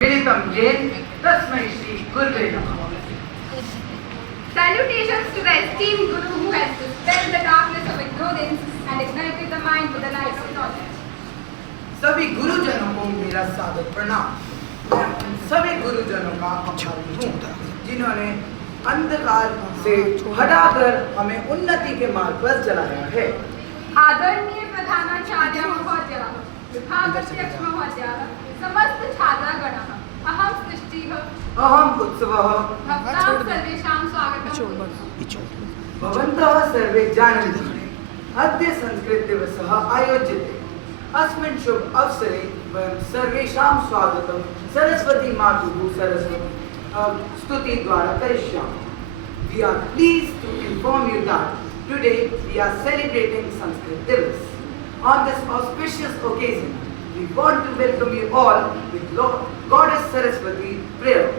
Militam Jain, Tasmai Shri Gurve Namaha. Salutations to the esteemed Guru who has dispelled the darkness of ignorance and ignited the mind with the light of knowledge. सभी गुरुजनों को मेरा सादर प्रणाम। मैं उन सभी गुरुजनों का आभारी हूँ जिन्होंने अंधकार से हटाकर हमें उन्नति के मार्ग पर चलाया है। आदरणीय प्रधानाचार्य महोदय, विभागाध्यक्ष महोदय, समस्त छात्रागणः, अहं सृष्टिः, अहम उत्सवः, भक्तां सर्वेषां स्वागतं। भवन्तः सर्वे जानन्ति अद्य संस्कृत दिवसः आयोज्यते। अस्मिन् शुभ अवसरे वयं सर्वेषां स्वागतं सरस्वती मातुः सरस्वती स्तुति द्वारा करिष्यामः। We are pleased to inform you that today we are celebrating Sanskrit Divas. On this auspicious occasion, we want to welcome you all with Goddess Saraswati prayer.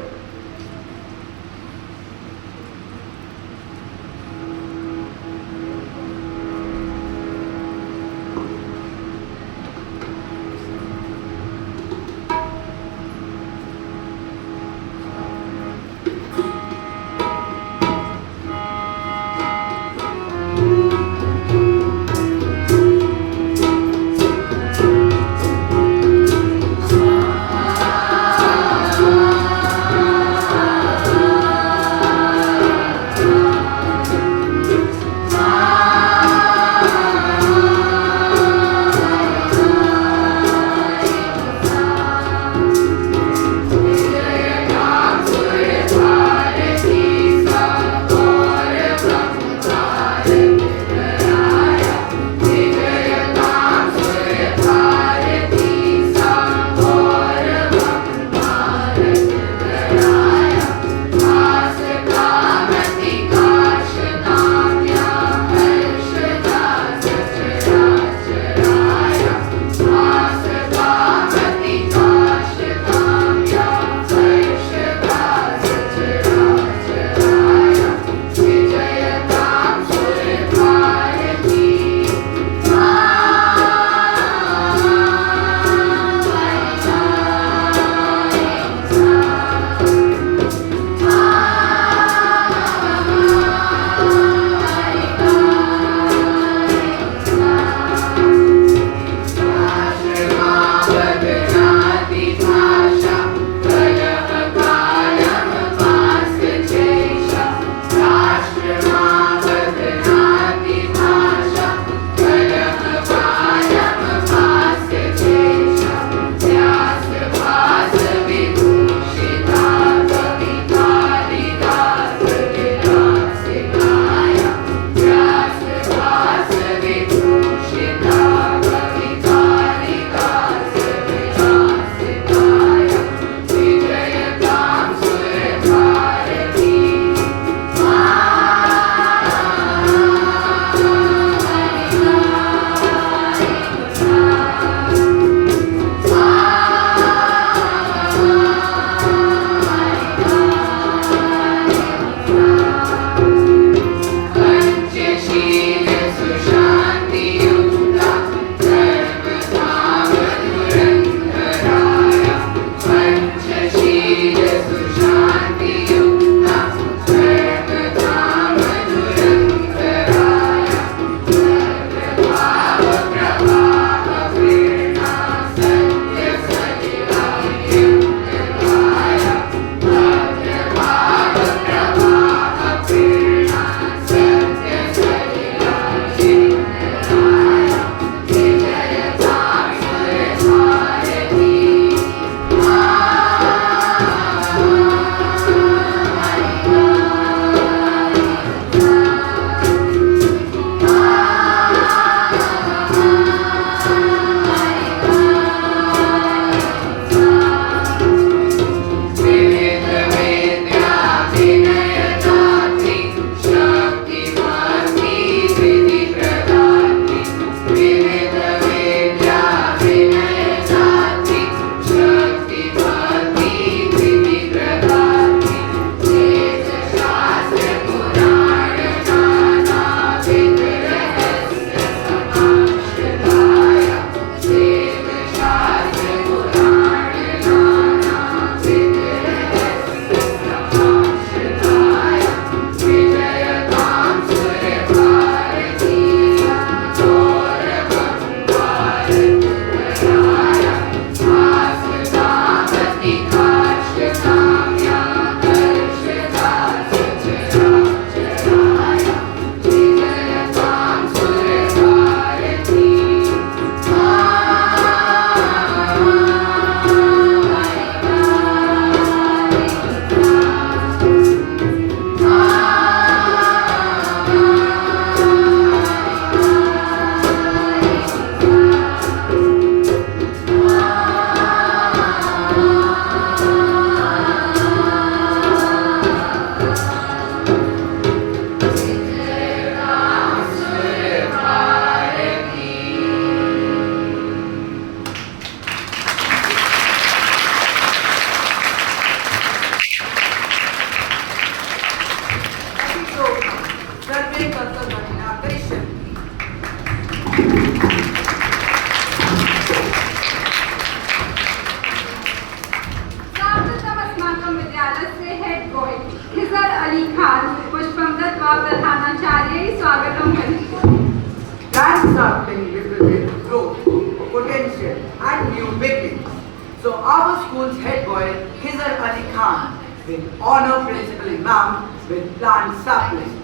our school's head boy, Khizar Ali Khan, will honor Principal Imam with plant sapling.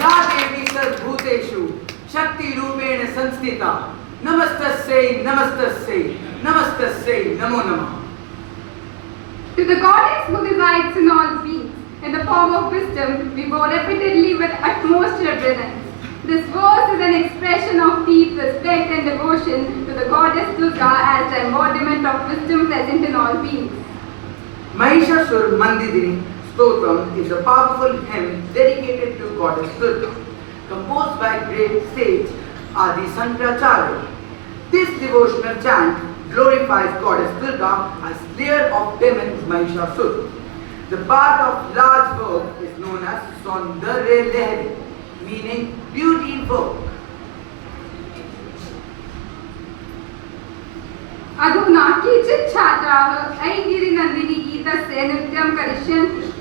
या देवी सर्वभूतेषु शक्ति रूपेण संस्थिता नमस्तस्यै नमस्तस्यै नमस्तस्यै नमो नमः. To the goddess who resides in all beings, in the form of wisdom, we bow repeatedly with utmost reverence. This verse is an expression of deep respect and devotion to the goddess Durga as the embodiment of wisdom present in all beings. Mahishasur Mandidini Stotram is a powerful hymn dedicated to goddess Durga, composed by great sage Adi Sankaracharya. This devotional chant glorifies goddess Durga as lair of demon Mahishasur. The part of large work is known as Saundarya Lehri, meaning beauty work. अधुना केचित् छात्राः ऐगिरिनन्दिनी गीतस्य नृत्यं करिष्यन्ति.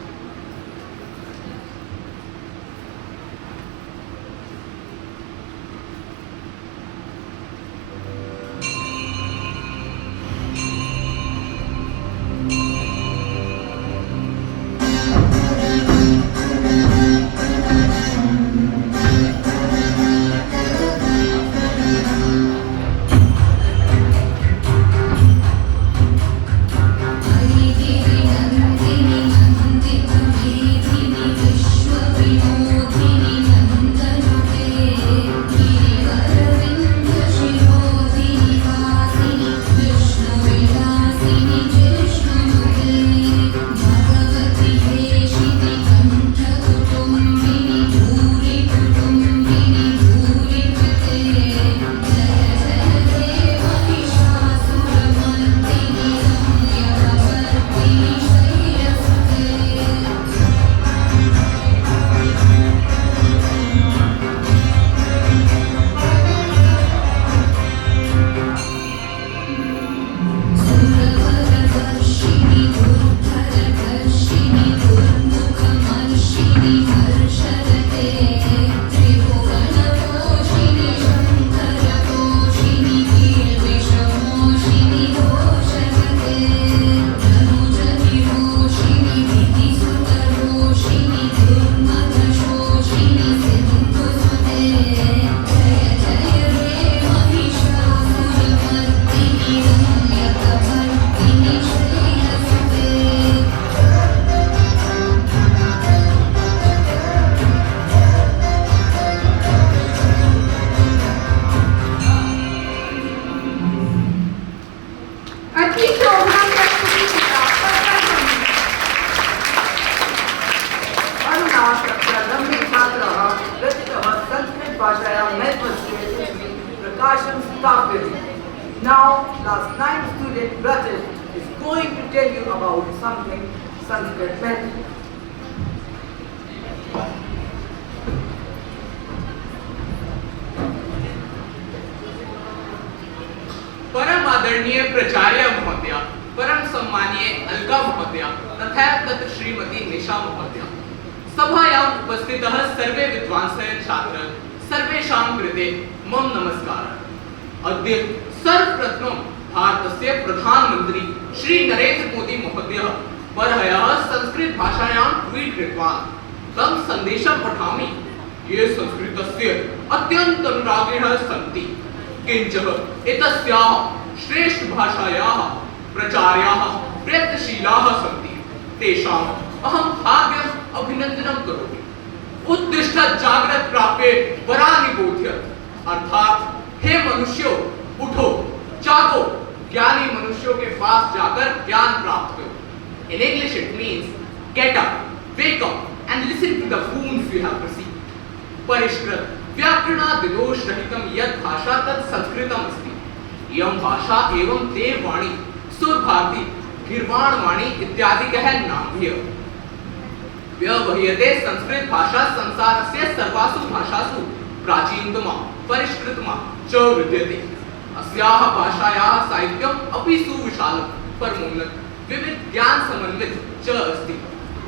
Now, class 9 student Rajat is going to tell you about something Sanskrit meant. परम आदरणीय प्राचार्य महोदया, परम सम्मानीय अलका महोदया तथा तत् श्रीमती निशा महोदया, सभायाम् उपस्थितः सर्वे विद्वांसः छात्राः सर्वेषां कृते मम नमस्कारः. अद्य सर्वप्रथमं भारतस्य प्रधानमन्त्री श्री नरेन्द्र मोदी महोदयः परह्यः संस्कृत भाषायां ट्वीट कृतवान्. तं सन्देशं पठामि. ये संस्कृतस्य अत्यन्त अनुरागिणः सन्ति, किञ्च एतस्याः श्रेष्ठ भाषायाः प्रचार्याः प्रयत्नशीलाः सन्ति. तेषाम् अहं हार्दम् अभिनन्दनं करोमि. उत्तिष्ठ जाग्रत प्राप्य वरानि बोध्य, अर्थात हे मनुष्यों उठो जागो, ज्ञानी मनुष्यों के पास जाकर ज्ञान प्राप्त करो. In English it means get up, wake up and listen to the fools you have received. परिष्कृत व्याकरणात् विदोष रहितं यत् भाषा तत् संस्कृतम् अस्ति. इयं भाषा एवं देववाणी, सुरभारती, गीर्वाणवाणी इत्यादिकः नाम्भिः व्यवह्रियते. संस्कृत भाषा संसारस्य सर्वासु भाषासु प्राचीनतमा परिष्कृतमा च विद्यते. अस्याः भाषायाः साहित्यम् अपि सुविशालं परमोन्नत विविध ज्ञान समन्वित च अस्ति.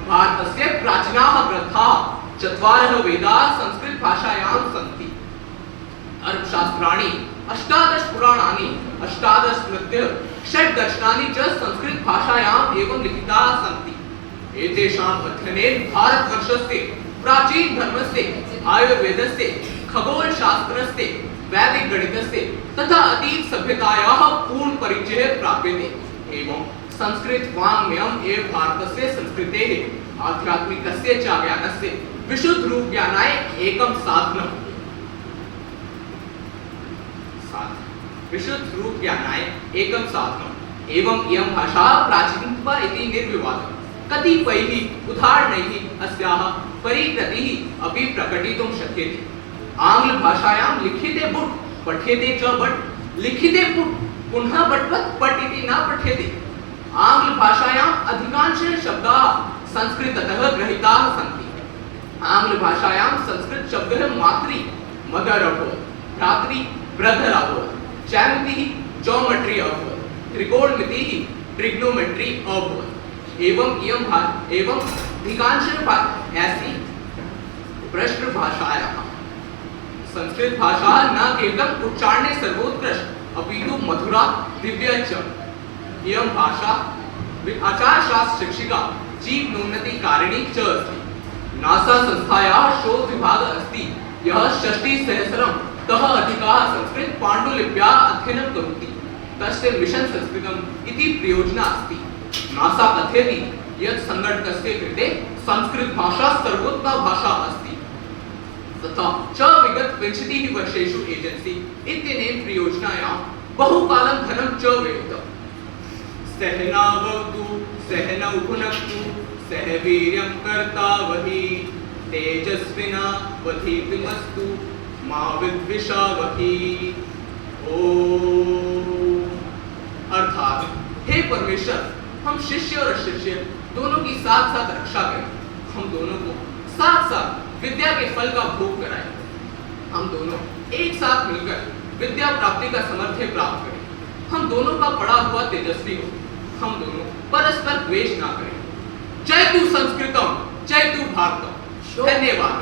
भारतस्य प्राचीनाः ग्रन्थाः चत्वारः वेदाः संस्कृत भाषायां सन्ति. अर्थशास्त्राणि, अष्टादश पुराणानि, अष्टादश स्मृतयः, षड् दर्शनानि च संस्कृत भाषायाम् एवं लिखिताः सन्ति। एतेषाम् अध्ययनेन भारतवर्षस्य प्राचीन धर्मस्य, आयुर्वेदस्य, खगोलशास्त्रस्य, वैदिक गणितस्य तथा अतीत सभ्यतायाः पूर्ण परिचयः प्राप्यते। एवं संस्कृत वाङ्मयम् एव भारतस्य संस्कृतेः आध्यात्मिकस्य च ज्ञानस्य विशुद्ध रूप ज्ञानाय एकं साधनम्। विशुद्ध रूप ज्ञानाय एकं साधनम्। एवं इयं भाषा प्राचीनत्वा इति निर्विवादम्। कतिपयैः उदाहरणैः अस्याः परिकृतिः अपि प्रकटितुं शक्यते। आङ्ग्लभाषायां लिखिते बुट् पठ्यते च बट्, लिखिते पुट् पुनः बट्वत् पट् इति न पठ्यते। आङ्ग्लभाषायाम् अधिकांशः शब्दाः संस्कृततः गृहीताः सन्ति। आङ्ग्लभाषायां संस्कृत शब्दः मातृ मदर अभवत्, भ्रातृ ब्रदर अभवत्, ज्यामितिः ज्योमेट्री अभवत्, त्रिकोणमितिः ट्रिग्नोमेट्री अभवत्। एवं अधिकांशः ऐसी पृष्ठ भाषायाः संस्कृत भाषा न केवलं उच्चारणे सर्वोत्कृष्ट अपितु मधुरा दिव्या च। इयं भाषा आचारशास्त्र शिक्षिका जीवनोन्नतिकारिणी च अस्ति। नासा संस्थायाः शोध विभागः अस्ति यः 60,000तः अधिकाः संस्कृत पाण्डुलिप्याः अध्ययनं करोति। तस्य मिशन संस्कृतम् इति परियोजना अस्ति। नासा कथयति यत् संगणकस्य कृते संस्कृत भाषा सर्वोत्तमा भाषा अस्ति। तथा च विगत 20 वर्षेषु एजेंसी इत्यनेन परियोजनायां बहुकालं धनं च व्ययितम्। सहनावतु सहनौ भुनक्तु सह वीर्यं कर्तावहि तेजस्विनावधीतमस्तु मा विद्विषावहि। ओम। अर्थात हे परमेश्वर, हम शिष्य और अशिष्य दोनों की साथ साथ रक्षा करें। हम दोनों को साथ साथ विद्या के फल का भोग कराएं। हम दोनों एक साथ मिलकर विद्या प्राप्ति का सामर्थ्य प्राप्त करें। हम दोनों का पढ़ा हुआ तेजस्वी हो। हम दोनों परस्पर द्वेष ना करें। जय तु संस्कृतम, जय तु भारतम। धन्यवाद।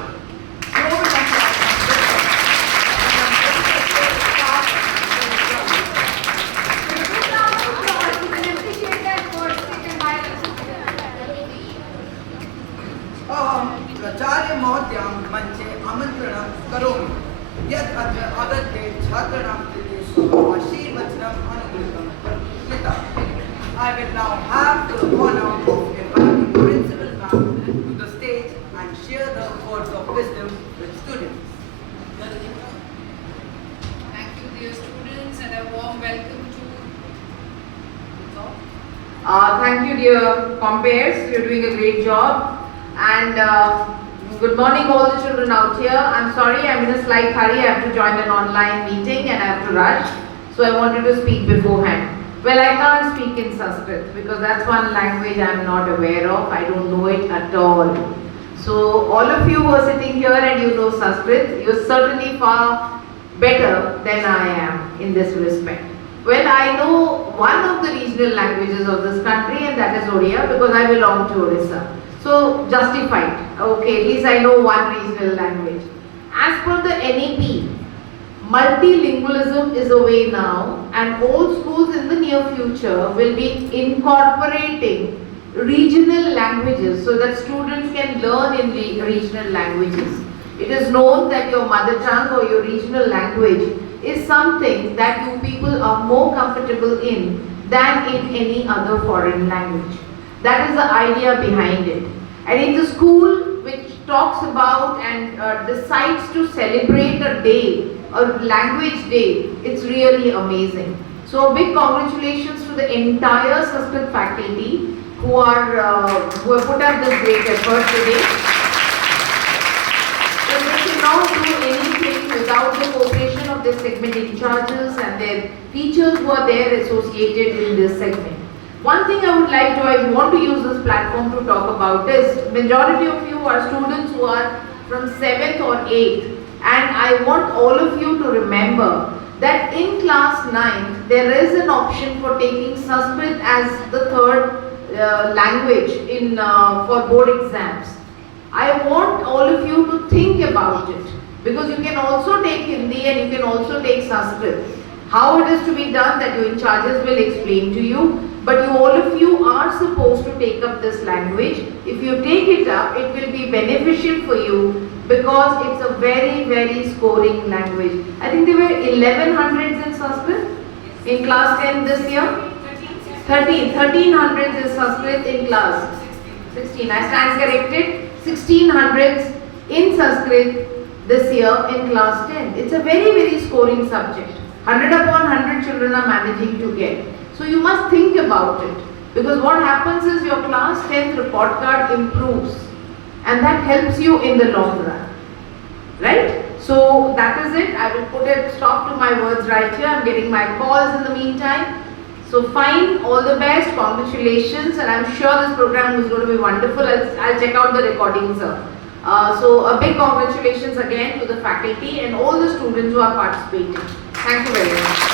प्राचार्य महोदयां मंचे आमन्त्रणं करोमि यत् अत्र आगत्य छात्राणां कृते आशीर्वचनम् अनुग्रहीतं कृता। I will now have the honor of inviting Principal Ma'am to the stage and share the words of wisdom with students. Thank you, dear students, and a warm welcome to Thank you, dear compeers. You're doing a great job. And good morning, all the children out here. I'm sorry, I'm in a slight hurry. I have to join an online meeting and I have to rush. So I wanted to speak beforehand. Well, I can't speak in Sanskrit because that's one language I'm not aware of. I don't know it at all. So all of you who are sitting here and you know Sanskrit, you're certainly far better than I am in this respect. Well, I know one of the regional languages of this country, and that is Odia, because I belong to Orissa. So justified. Okay, at least I know one regional language. As per the NEP, multilingualism is a way now, and all schools in the near future will be incorporating regional languages so that students can learn in regional languages. It is known that your mother tongue or your regional language is something that you people are more comfortable in than in any other foreign language. That is the idea behind it. And in the school which talks about and decides to celebrate a day, a language day, it's really amazing. So big congratulations to the entire Sanskrit faculty who have put up this great effort today. So they cannot do anything without the cooperation of their segment in charges and their teachers who are there associated in this segment. One thing I want to use this platform to talk about is, majority of you are students who are from 7th or 8th, and I want all of you to remember that in class 9th, there is an option for taking Sanskrit as the third language for board exams. I want all of you to think about it. Because you can also take Hindi and you can also take Sanskrit. How it is to be done, that your in charges will explain to you. But all of you are supposed to take up this language. If you take it up, it will be beneficial for you because it's a very, very scoring language. I think there were 1100s in Sanskrit in class 10 this year. 1300s in Sanskrit in class 16. I stand corrected. 1600s in Sanskrit this year in class 10. It's a very, very scoring subject. 100 upon 100 children are managing to get. So you must think about it, because what happens is your class 10th report card improves and that helps you in the long run. Right? So that is it. I will put a stop to my words right here. I'm getting my calls in the meantime. So fine, all the best, congratulations, and I'm sure this program is going to be wonderful. I'll check out the recordings. So a big congratulations again to the faculty and all the students who are participating. Thank you very much.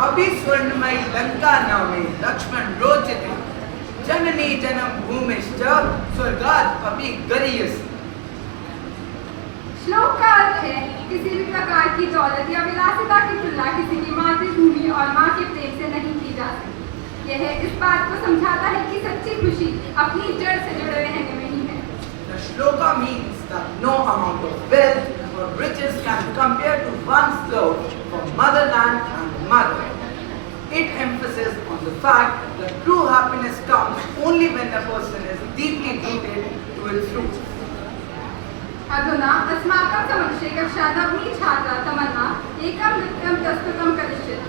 अभी स्वर्णमयी लंका नामे लक्ष्मण रोचते जननी जन्म भूमिश्च स्वर्गात् अपि गरीयसी। श्लोक का अर्थ है, किसी भी प्रकार की दौलत या विलासिता की तुलना किसी की मातृभूमि और माँ के प्रेम से नहीं की जा सकती। यह इस बात को समझाता है कि सच्ची खुशी अपनी जड़ से जुड़े रहने में ही है। The shloka means that no amount of wealth or riches can compare to one's love for motherland and mother. It emphasizes on the fact that true happiness comes only when a person is deeply rooted to its roots. अधुना अस्माकं समक्षे कक्षा नवमी छात्रा तमन्ना एकं नृत्यं प्रस्तुतं करिष्यति।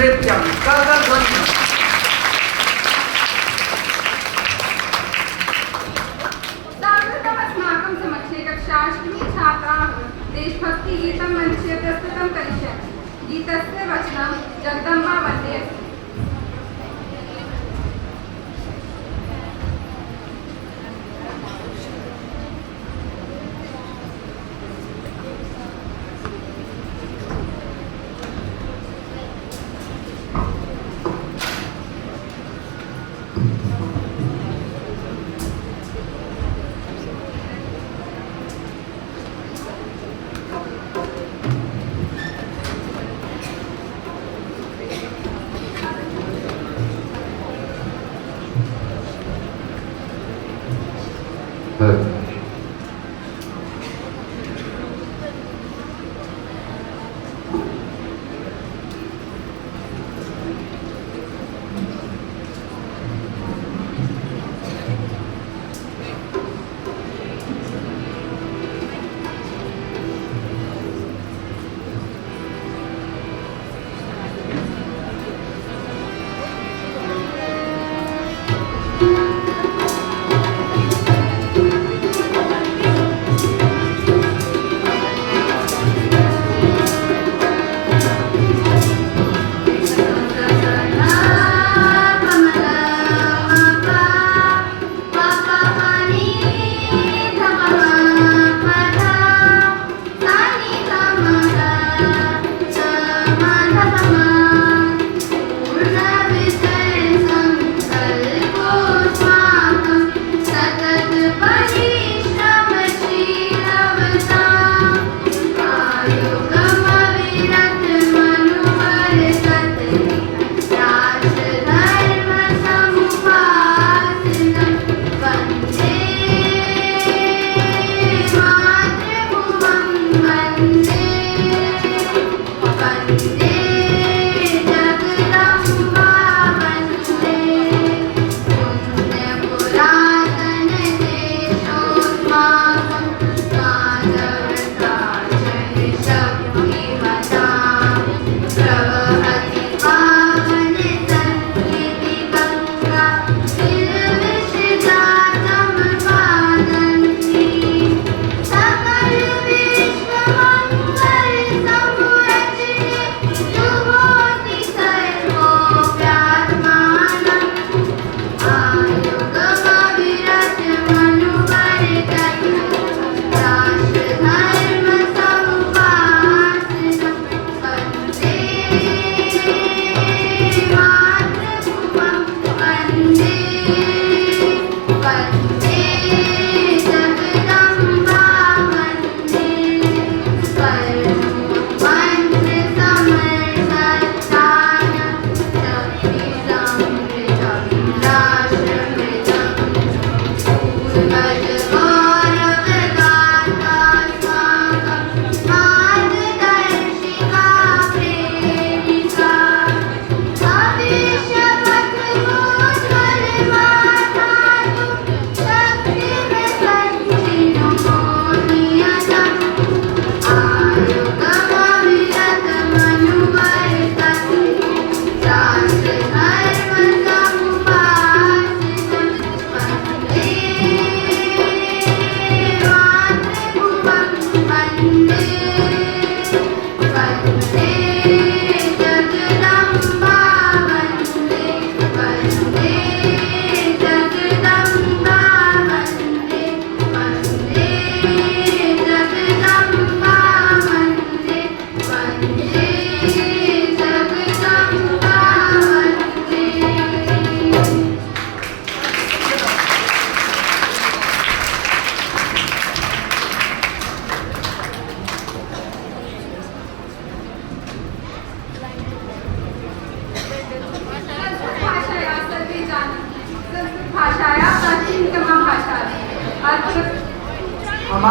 नृत्यं गगनध्वनिः। साम्प्रतम् अस्माकं समक्षे कक्षाष्टमी छात्राः देशभक्तिगीतं मञ्चे प्रस्तुतं करिष्यन्ति। गीतस्य वचनं जगदम्बा वन्दे अस्ति।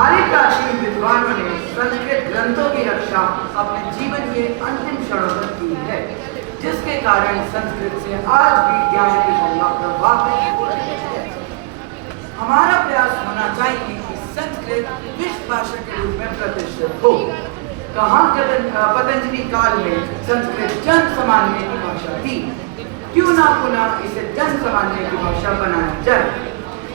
हमारे प्राचीन विद्वानों ने संस्कृत ग्रंथों की रक्षा अपने जीवन के अंतिम क्षणों तक की है, जिसके कारण संस्कृत से आज भी ज्ञान की गंगा प्रवाहित हो रही है। हमारा प्रयास होना चाहिए कि संस्कृत विश्व भाषा के रूप में प्रतिष्ठित हो। कहाँ पतंजलि काल में संस्कृत जन सामान्य की भाषा थी, क्यों ना पुनः इसे जन सामान्य की भाषा बनाया जाए।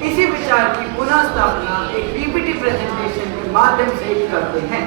इसी विचार की पुनः स्थापना एक पीपीटी प्रेजेंटेशन के माध्यम से करते हैं।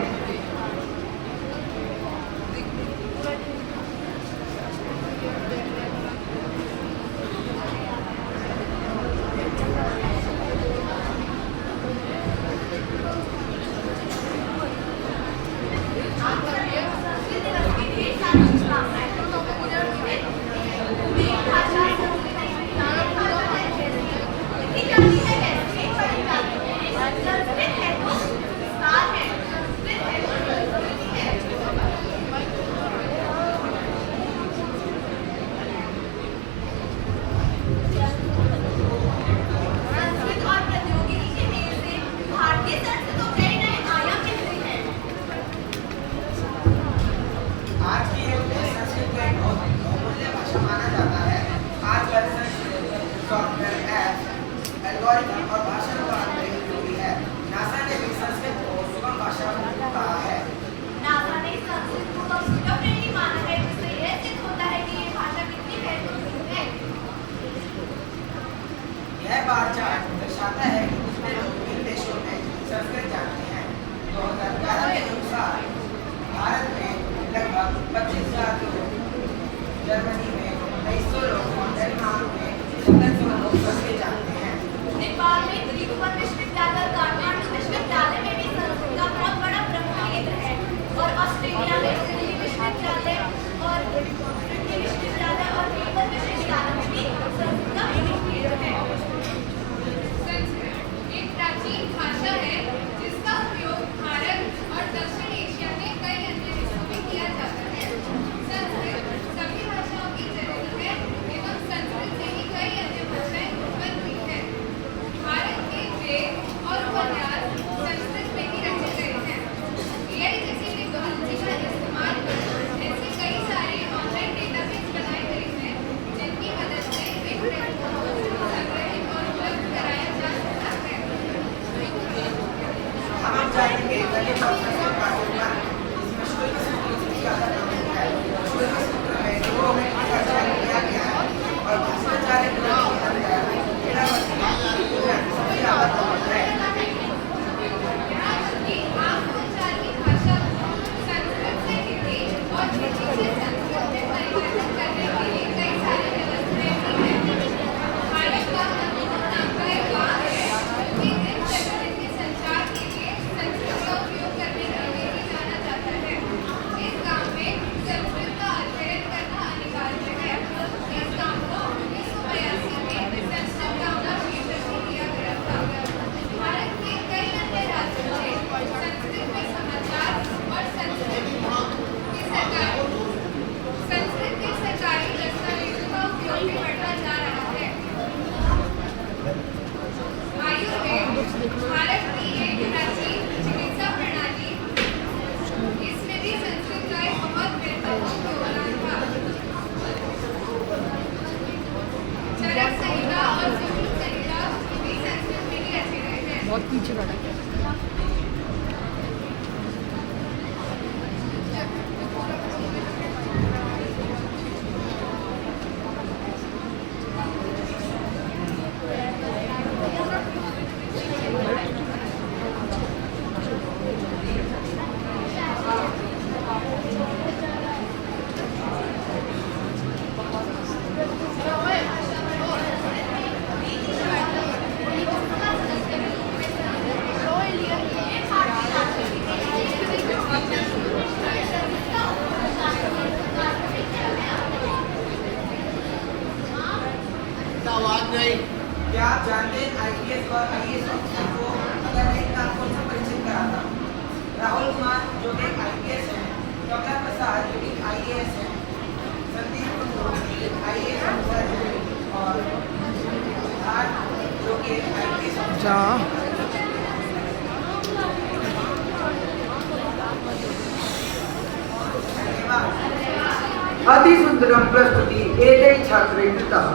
अतिसुन्दरं प्रस्तुति एतैः छात्रैः कृतः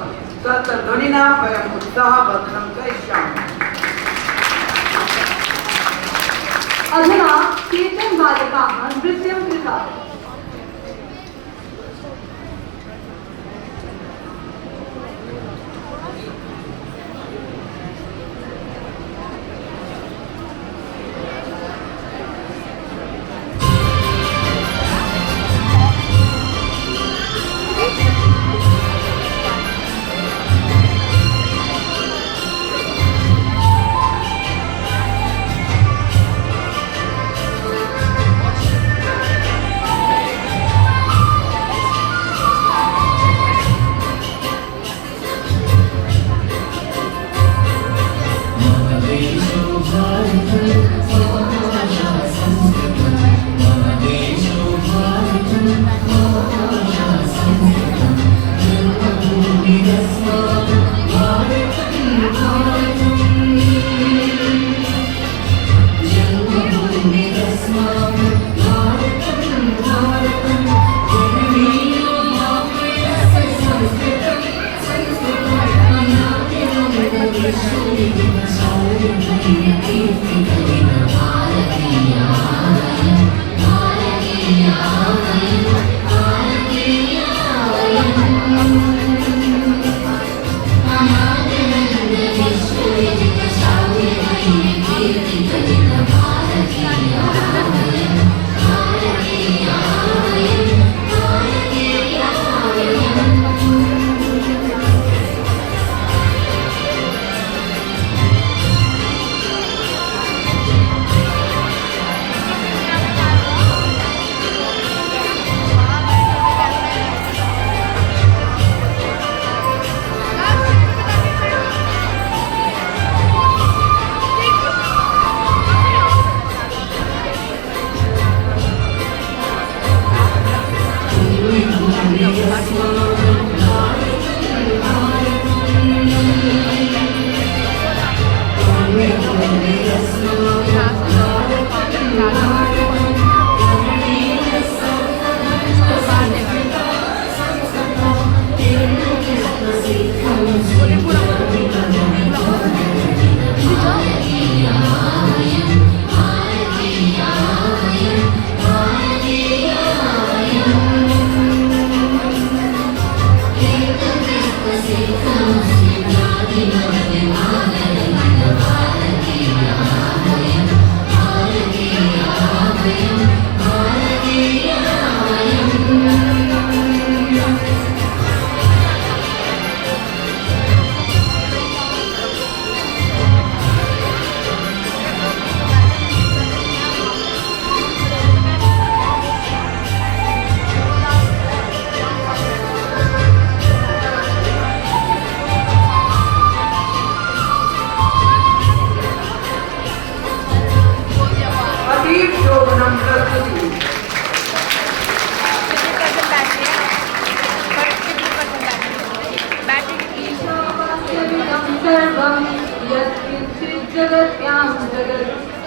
तत्ध्वनिना वयम् उत्साहवर्धनं करिष्यामः। अधुना केचन बालकाः नृत्यं कृताः।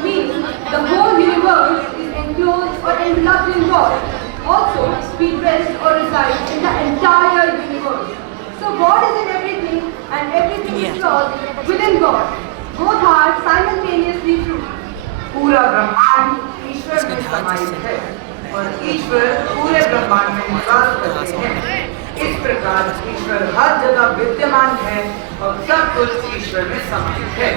Means the whole universe is enclosed or enveloped in God. Also, we rest or reside in the entire universe. So God is in everything and everything is lost within God. Both are simultaneously true. पूरा ब्रह्मांड ईश्वर में समाहित है और ईश्वर पूरे ब्रह्मांड में निवास करते हैं। इस प्रकार ईश्वर हर जगह विद्यमान है और सब कुछ ईश्वर में समाहित है।